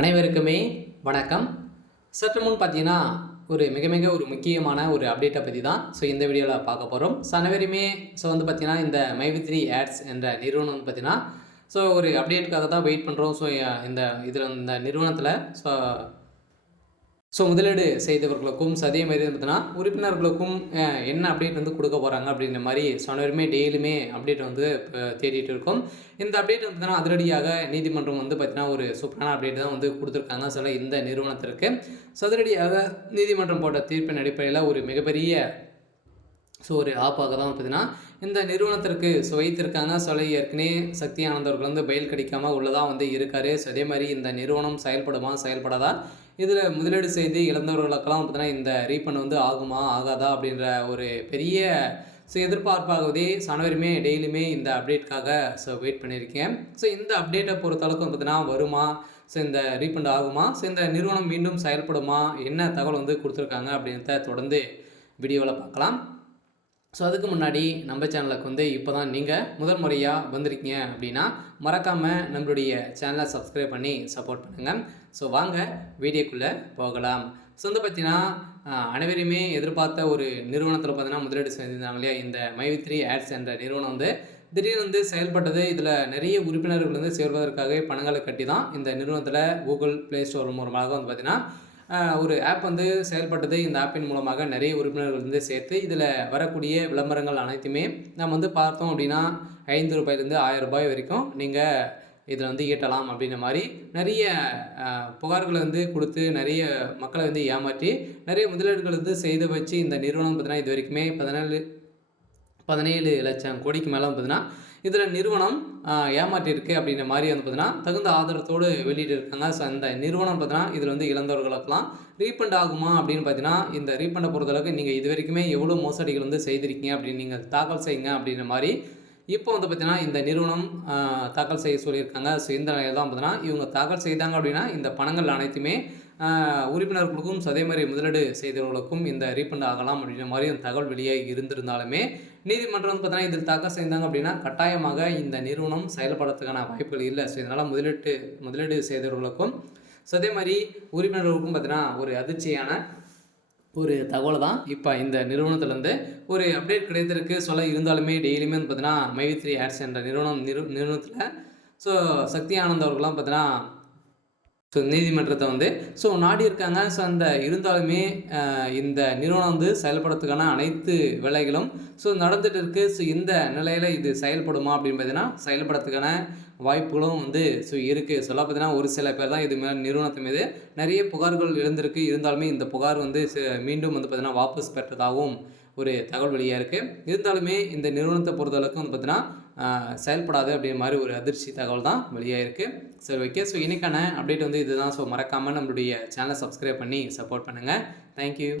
அனைவருக்குமே வணக்கம். சற்று முன் பார்த்தீங்கன்னா, மிக மிக ஒரு முக்கியமான ஒரு அப்டேட்ட பத்தி தான் இந்த வீடியோல பார்க்க போறோம். அனைவருமே வந்து பார்த்தீங்கன்னா, இந்த மைவி3 ஆட்ஸ் என்ற நிறுவனம் வந்து பார்த்தீங்கன்னா, ஒரு அப்டேட்க்காக தான் வெயிட் பண்றோம். இந்த நிறுவனத்தில முதலீடு செய்தவர்களுக்கும் அதே மாரி வந்து பார்த்தீங்கன்னா, உறுப்பினர்களுக்கும் என்ன அப்டேட் வந்து குடுக்க போறாங்க அப்படின்ற மாரி அனைவருமே டெய்லியுமே அப்டேட் வந்து தேடிட்டு இருக்கோம். இந்த அப்டேட் வந்து பார்த்தீங்கன்னா, அதிரடியாக நீதிமன்றம் வந்து பார்த்தீங்கன்னா, ஒரு சூப்பரான அப்டேட் தான் வந்து குடுத்துருக்காங்க இந்த நிறுவனத்திற்கு. அதிரடியாக நீதிமன்றம் போட்ட தீர்ப்பின் அடிப்படையில ஒரு மிகப்பெரிய ஒரு ஆப்பாக தான் பார்த்தீங்கன்னா, இந்த நிறுவனத்திற்கு வைத்திருக்காங்க. ஏற்கனவே சக்தி ஆனந்த் அவர்கள் வந்து பெயில் கிடைக்காம உள்ளதா வந்து இருக்காரு. அதே மாரி இந்த நிறுவனம் செயல்படுமா? செயல்படாதா? இதில முதலீடு செய்து இழந்தவர்களுக்கெல்லாம் பார்த்தீங்கன்னா, இந்த ரீஃபண்ட் வந்து ஆகுமா? ஆகாதா? அப்படின்ற ஒரு பெரிய எதிர்பார்ப்பாகவே அனைவருமே டெய்லியுமே இந்த அப்டேட்காக வெயிட் பண்ணியிருக்கேன். இந்த அப்டேட்ட பொறுத்தளவுக்கு பார்த்தீங்கன்னா, வருமா? இந்த ரீஃபண்ட் ஆகுமா? இந்த நிறுவனம் மீண்டும் செயல்படுமா? என்ன தகவல் வந்து குடுத்துருக்காங்க அப்படின்றத தொடர்ந்து வீடியோல பார்க்கலாம். அதுக்கு முன்னாடி நம்ம சேனலுக்கு வந்து இப்போ தான் நீங்கள் முதல் முறையாக வந்திருக்கீங்க அப்படின்னா மறக்காமல் நம்மளுடைய சேனலை சப்ஸ்கிரைப் பண்ணி சப்போர்ட் பண்ணுங்கள். வாங்க வீடியோக்குள்ளே போகலாம். வந்து பார்த்தீங்கன்னா, அனைவருமே எதிர்பார்த்த ஒரு நிறுவனத்தில் பார்த்தீங்கன்னா முதலீடு செஞ்சிருந்தாங்க இல்லையா, இந்த மைவி3 ஆட்ஸ் என்ற நிறுவனம் வந்து திடீர்னு வந்து செயல்பட்டது. இதில் நிறைய உறுப்பினர்கள் வந்து சேர்வதற்காகவே பணங்களை கட்டி தான் இந்த நிறுவனத்தில் கூகுள் ப்ளே ஸ்டோர் மூலமாக வந்து பார்த்தீங்கன்னா ஒரு ஆப் வந்து செயல்பட்டது. இந்த ஆப்பின் மூலமாக நிறைய உறுப்பினர்கள் வந்து சேர்த்து இதில் வரக்கூடிய விளம்பரங்கள் அனைத்துமே நம்ம வந்து பார்த்தோம் அப்படின்னா ரூ. 5லேருந்து ரூ. 1000 வரைக்கும் நீங்கள் இதில் வந்து ஈட்டலாம் அப்படின்ற மாதிரி நிறைய புகார்களை வந்து கொடுத்து நிறைய மக்களை வந்து ஏமாற்றி நிறைய முதலீடுகள் வந்து செய்து வச்சு இந்த நிறுவனம் பார்த்தீங்கன்னா இது வரைக்குமே 17 லட்சம் கோடிக்கு மேலே பார்த்தீங்கன்னா இதில் நிறுவனம் ஏமாற்றிருக்கு அப்படின்ற மாதிரி வந்து பார்த்தீங்கன்னா தகுந்த ஆதாரத்தோடு வெளியிட்டிருக்காங்க. அந்த நிறுவனம் பார்த்தீங்கன்னா இதில் வந்து இழந்தவர்களுக்கெல்லாம் ரீஃபண்ட் ஆகுமா அப்படின்னு பார்த்தீங்கன்னா, இந்த ரீஃபண்டை பொறுத்தளவுக்கு நீங்கள் இது வரைக்குமே எவ்வளோ மோசடிகள் வந்து செய்திருக்கீங்க அப்படின்னு நீங்கள் தாக்கல் செய்யுங்க அப்படின்ற மாதிரி இப்போ வந்து பார்த்தீங்கன்னா இந்த நிறுவனம் தாக்கல் செய்ய சொல்லியிருக்காங்க. இந்த நிலையில் தான் பார்த்தீங்கன்னா இவங்க தாக்கல் செய்தாங்க அப்படின்னா இந்த பணங்கள் அனைத்துமே உறுப்பினர்களுக்கும் அதே மாதிரி முதலீடு செய்தவர்களுக்கும் இந்த ரீஃபண்ட் ஆகலாம் அப்படின்ற மாதிரி அந்த தகவல் வெளியாக இருந்திருந்தாலுமே நீதிமன்றம் வந்து பார்த்தீங்கன்னா இதில் தாக்கல் செய்தாங்க அப்படின்னா கட்டாயமாக இந்த நிறுவனம் செயல்படுறதுக்கான வாய்ப்புகள் இல்லை. இதனால் முதலீடு செய்தவர்களுக்கும் அதே மாதிரி உறுப்பினர்களுக்கும் பார்த்தீங்கன்னா ஒரு அதிர்ச்சியான ஒரு தகவல் தான் இப்போ இந்த நிறுவனத்துலேருந்து ஒரு அப்டேட் கிடைத்திருக்கு இருந்தாலுமே டெய்லியுமே வந்து பார்த்தீங்கன்னா மைவி3 ஆட்ஸ் என்ற நிறுவனத்தில் சக்தி ஆனந்த் அவர்கள்லாம் பார்த்தீங்கன்னா நீதிமன்றத்தை வந்து நாடி இருக்காங்க. அந்த இருந்தாலுமே இந்த நிறுவனம் வந்து செயல்படுறதுக்கான அனைத்து வேலைகளும் நடந்துட்டு இருக்கு. இந்த நிலையில் இது செயல்படுமா அப்படின்னு பார்த்தீங்கன்னா செயல்படுறதுக்கான வாய்ப்புகளும் வந்து இருக்குது. பார்த்தீங்கன்னா ஒரு சில பேர் தான் இது மேலே நிறுவனத்து மீது நிறைய புகார்கள் எழுந்திருக்கு. இருந்தாலுமே இந்த புகார் வந்து மீண்டும் வந்து பார்த்தீங்கன்னா வாபஸ் பெற்றதாகவும் ஒரு தகவல் வெளியாக இருக்குது. இருந்தாலுமே இந்த நிறுவனத்தை பொறுத்தளவுக்கு வந்து பார்த்தீங்கன்னா செயல்படாது அப்படிங்கிற மாதிரி ஒரு அதிர்ச்சி தகவல் தான் வெளியாக இருக்குது. ஓகே. இன்றைக்கான அப்டேட் வந்து இதுதான். மறக்காமல் நம்மளுடைய சேனலை சப்ஸ்கிரைப் பண்ணி சப்போர்ட் பண்ணுங்கள். தேங்க்யூ.